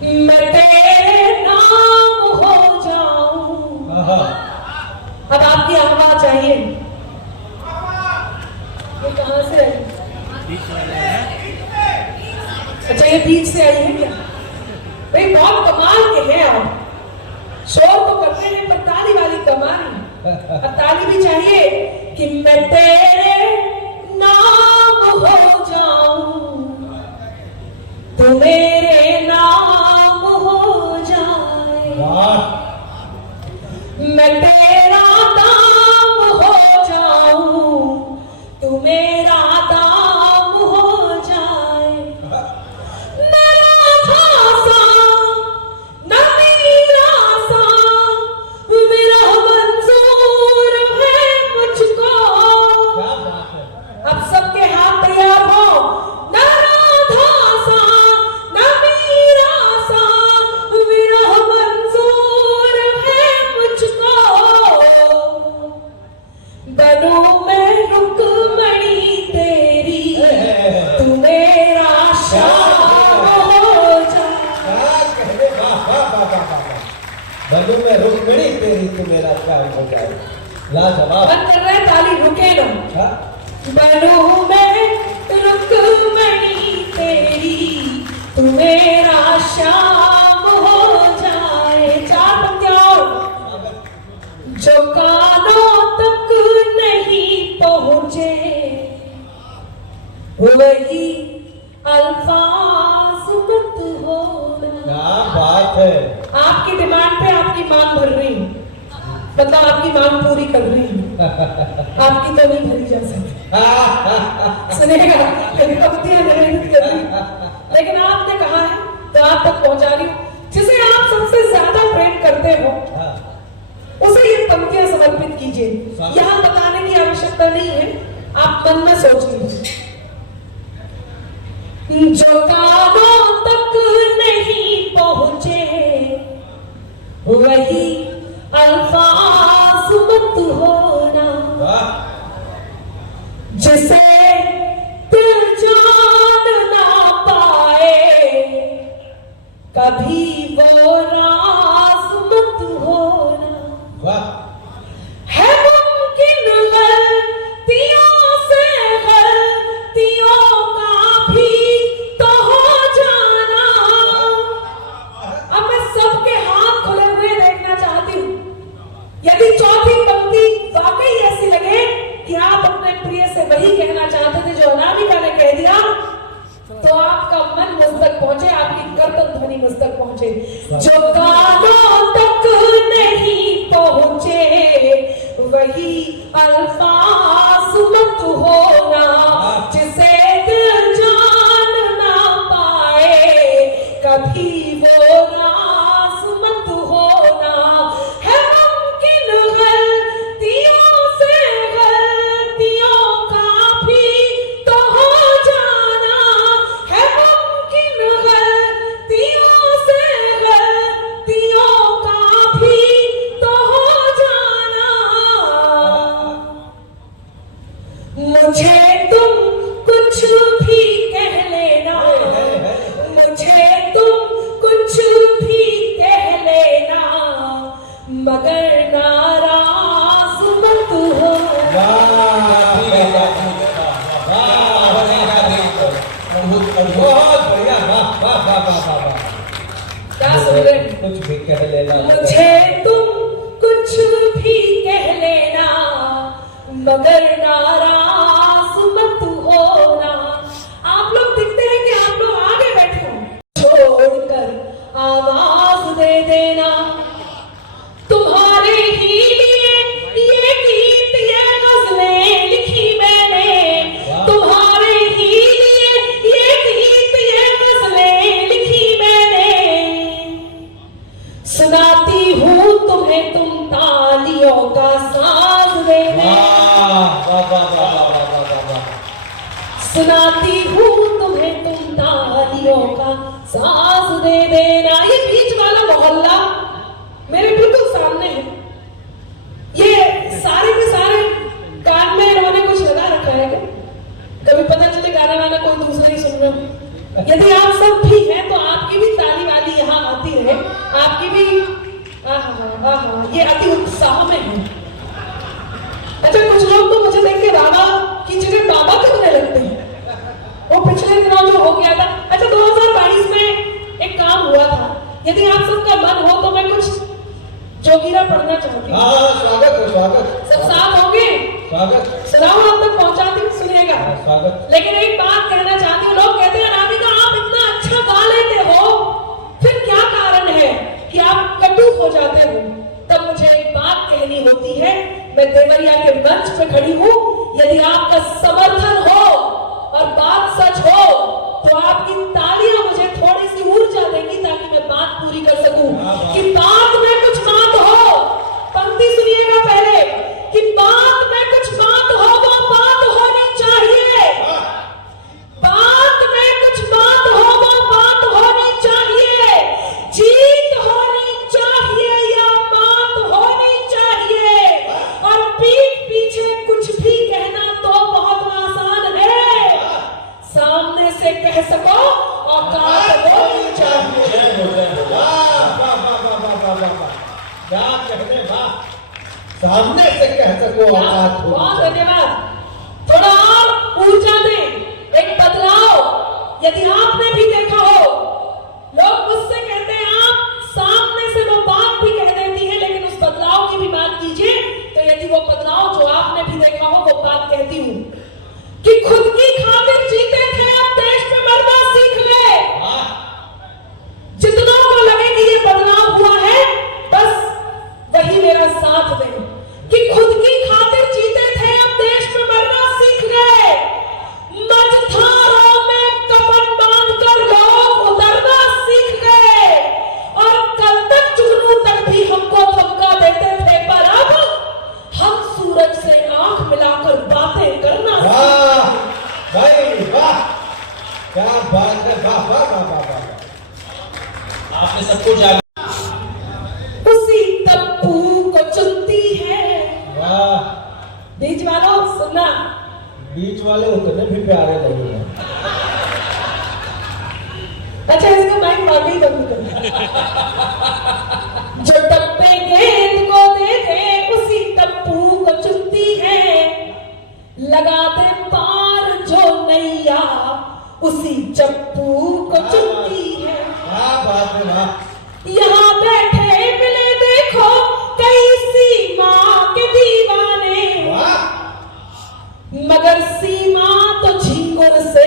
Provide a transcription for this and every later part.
मैं तेरे नाम हो जाऊं। अब आपकी आवाज चाहिए। ये कहां से आई? अच्छा, ये बीच से आई है क्या? भाई बहुत कमाल के हैं आप। शोर तो करते हैं पर ताली वाली कमाल है। अब ताली भी चाहिए कि मैं तेरे नाम हो जाऊं, तो मेरे नाम हो जाए। मैं तेरा दाम हो जाऊं, तू मेरा दाम हो जाए। मेरा था सा न मेरा सा, विरह मंजूर है मुझको। अब सबके हाथ तैयार हो। न राधा सा न मीरा सा, विरह मंजूर है मुझको। बनूं मैं रुक्मणी तेरी, तू मेरा शाह हो जाए। बनूं मैं रुक्मिणी तेरी, तू मेरा शाह हो जाए। लाजवाब। बंद कर रहे, ताली रुके ना। बनूं मैं रुक्मणी तेरी, तू मेरा श्याम हो जाए। चार पंक्तियां और। जो कानों तक नहीं पहुंचे, वही अल्फाज मत होना। क्या बात है। आपकी डिमांड पे आपकी मांग भर रही हूं, मतलब आपकी मांग पूरी कर रही हूं। आपकी तो नहीं भरी जा सकती। सुनेगा, पंक्तियां निर्मित कर रही, लेकिन आपने कहा है तो आप तक पहुंचा रही हूं। जिसे आप सबसे ज्यादा प्रेम करते हो उसे ये पंक्तियां समर्पित कीजिए। यहां बताने की आवश्यकता नहीं है, आप मन में सोच लीजिए। जो कानों तक नहीं पहुंचे, वही अल्फाज मत होना। जिसे दिल जान ना पाए, कभी वो राज मत होना। है मुमकिन गलतियों से गलतियों का भी तो हो जाना। अब मैं सबके हाथ खुले हुए देखना चाहती हूँ। यदि चौथी पंक्ति वाकई ऐसी लगे कि आप अपने प्रिय से वही कहना चाहते थे जो अनामिका ने कह दिया, तो आपका मन मुझ तक पहुंचे, आपकी गर्दन ध्वनि मुझ तक पहुंचे। जो कानों तक नहीं पहुंचे, वही अल्फाज मत होना। जिसे दिल जान ना पाए, कभी वो राज मत होना। है मुमकिन गलतियों से गलतियों का भी तो हो जाना। है मुमकिन गलतियों से गलतियों का भी तो हो जाना। मुझे तुम कुछ भी कह लेना, मुझे तुम कुछ भी कह लेना, मगर नाराज मत हो। बहुत बढ़िया। क्या सुन रहे? कुछ भी कह लेना, मुझे तुम कुछ भी कह लेना, मगर नाराज मत होना। आप लोग दिखते हैं कि आप लोग आगे बैठे हो, छोड़कर आवाज दे देना। तुम्हारे ही लिए ये गीत ये गजलें लिखी मैंने। तुम्हारे ही लिए ये गीत ये गजलें लिखी मैंने। सुनाती हूँ तुम्हें तुम तालियों का साज देने। सुनाती हूँ तुम्हें तुम तालियों का साज दे देना। ये बीच वाला मोहल्ला मेरे बिल्कुल सामने है। ये सारे के सारे कान में इन्होंने कुछ लगा रखा है क्या? कभी पता चले गाना वाना कोई दूसरा ही सुन रहा हो। यदि आप सब भी हैं तो आपकी भी ताली वाली यहाँ ये अति उत्साह में हूँ। अच्छा, कुछ लोग तो मुझे देख के बाबा की जगह बाबा कहने लगते हैं। वो पिछले दिनों जो हो गया था, अच्छा 2022 में एक काम हुआ था, यदि आप सबका मन हो तो मैं कुछ जोगीरा पढ़ना चाहती हूँ। हाँ, स्वागत हो, स्वागत। सब साथ होंगे? स्वागत। सुनाओ, आप तक पहुंचाती हूँ, सुनिएगा। स्वागत। लेकिन एक बात कहना चाहती हूँ, लोग कहते हैं राधिका आप इतना अच्छा गा लेते हो, फिर क्या कारण है कि आप कटु हो जाते हो? तब मुझे एक बात कहनी होती है, मैं देवरिया के मंच पे खड़ी हूँ, यदि आपका समर्थन हो और बात सच हो तो आपकी तालियां मुझे थोड़ी सी ऊर्जा देंगी ताकि मैं बात पूरी कर सकूं। कि बात में कुछ बात हो, पंक्ति सुनिएगा पहले, कि बात में कुछ बात हो, वो बात होनी चाहिए। बात में कुछ बात हो, वो बात होनी चाहिए। जीत होनी चाहिए या बात होनी चाहिए। और पीठ पीछे कुछ भी कहना तो बहुत आसान है, सामने से कह सको औकात होनी चाहिए। क्या कहने, वाह, सामने से कह सको औकात होनी बहुत चाहिए। धन्यवाद। थोड़ा और ऊर्जा दें, एक बदलाव। यदि आपने भी देखा हो, लोग मुझसे कहते हैं आप सामने से वो बात भी कह देती है, लेकिन उस बदलाव की भी बात कीजिए। तो यदि वो बदलाव जो आपने भी देखा हो, वो बात कहती हूँ कि खुद की खातिर जीते थे, अब देश में मरना सीख गए। जितनों को लगे कि ये बदलाव हुआ है, बस वही मेरा साथ दें कि खुद की खातिर जीते थे, अब देश में मरना सीख गए। मझधारों में कफन बांधकर लोग उतरना सीख गए। और कल तक जुगनू तक भी हमको धमका देते थे, पर अब हम सूरज से आंख मिलाकर बातें करना सीख गए। वाह भाई, वाह, क्या बात है, वाह वाह वाह वाह वाह। आपने सबको जान, उसी तप्पू को चुनती है। वाह, बीच वालों सुनना, बीच वाले उतने भी प्यारे नहीं है। अच्छा इसका माइक वाकई बंद कर। जो टप्पे गेंद को देखे, उसी टप्पू को चुनती है। लगा दे पार जो नैया, उसी चप्पू को चुनती है। क्या बात है, वाह। यहाँ बैठे मिले देखो कई सीमा के दीवाने, वाह, मगर सीमा तो झींगुर से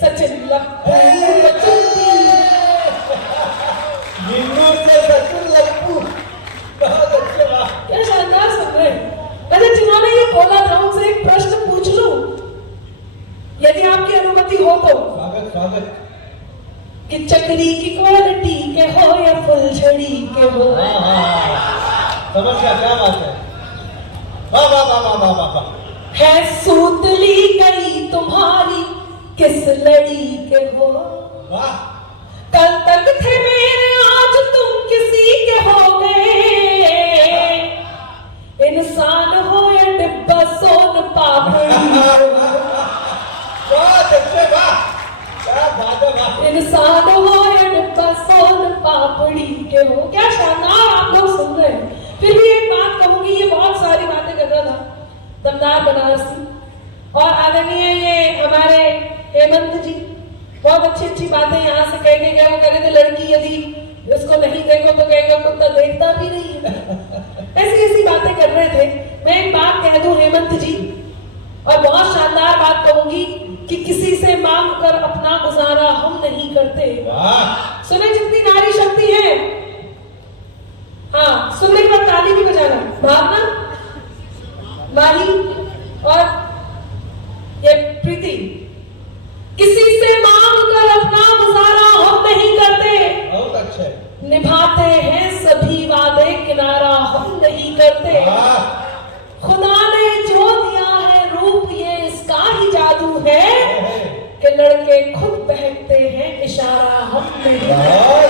सचिन लप्पू को चुनती है। झींगुर से सचिन लप्पू, बहुत अच्छे, वाह। क्या शानदार सुन रहे हैं। अच्छा, जिन्होंने ये बोला था उनसे एक प्रश्न पूछ लूं, यदि आपकी अनुमति हो तो। स्वागत स्वागत। कि चक्री की क्वालिटी के हो या फुलझड़ी के हो। समझ गया, क्या बात है, वाह वाह वाह वाह वाह वाह वाह। है सूतली गई तुम्हारी किस लड़ी के हो। वाह, कल तक थे मेरे, आज तुम किसी के हो गए। इंसान हो या डिब्बा सोन पापड़ी, बहुत अच्छे, वाह, क्या बात है, वाह। इंसान हो या डिब्बा सोन पापड़ी के हो। क्या शानदार आप लोग सुन रहे हैं। फिर भी एक बात कहूंगी, ये बहुत सारी बातें कर रहा था दमदार बनारसी, और आदरणीय ये हमारे हेमंत जी बहुत अच्छी अच्छी बातें यहाँ से कह के गए। वो कह रहे थे लड़की यदि उसको नहीं देखो तो कहेगा कुत्ता देखता भी नहीं है। ऐसी ऐसी बातें कर रहे थे। मैं एक बात कह दूं हेमंत जी, और बहुत शानदार बात कहूंगी कि किसी से मांग कर अपना गुजारा हम नहीं करते। वाह, सुने जितनी नारी शक्ति है, हाँ सुनने के बाद ताली भी बजाना। भावना, माही और ये प्रीति, किसी से मांग कर अपना गुजारा हम नहीं करते। बहुत अच्छे, निभाते हैं सभी वादे, किनारा हम नहीं करते। वाह, खुदा ने जो दिया है रूप, ये इसका ही जादू है कि लड़के खुद बहकते हैं, इशारा हम नहीं करते।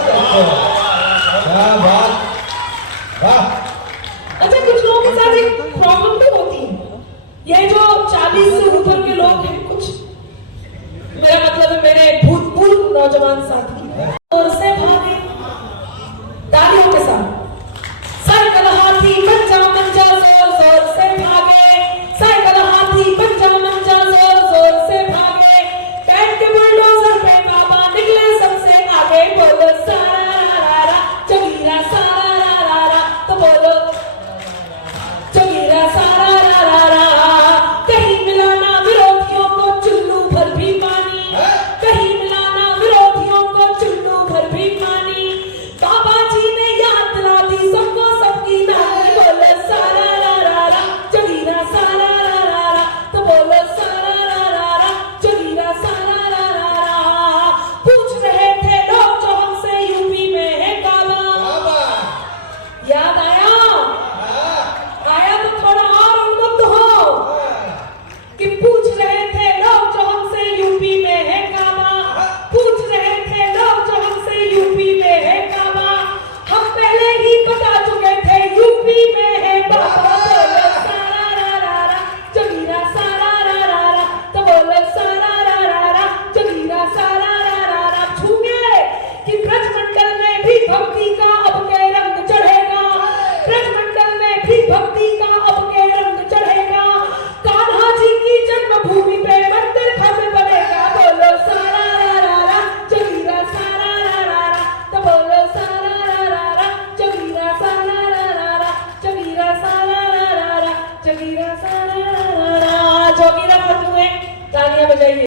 जगीरा सा रा रा रा, जोगीरा खत्म हुए, तालियां बजाइए।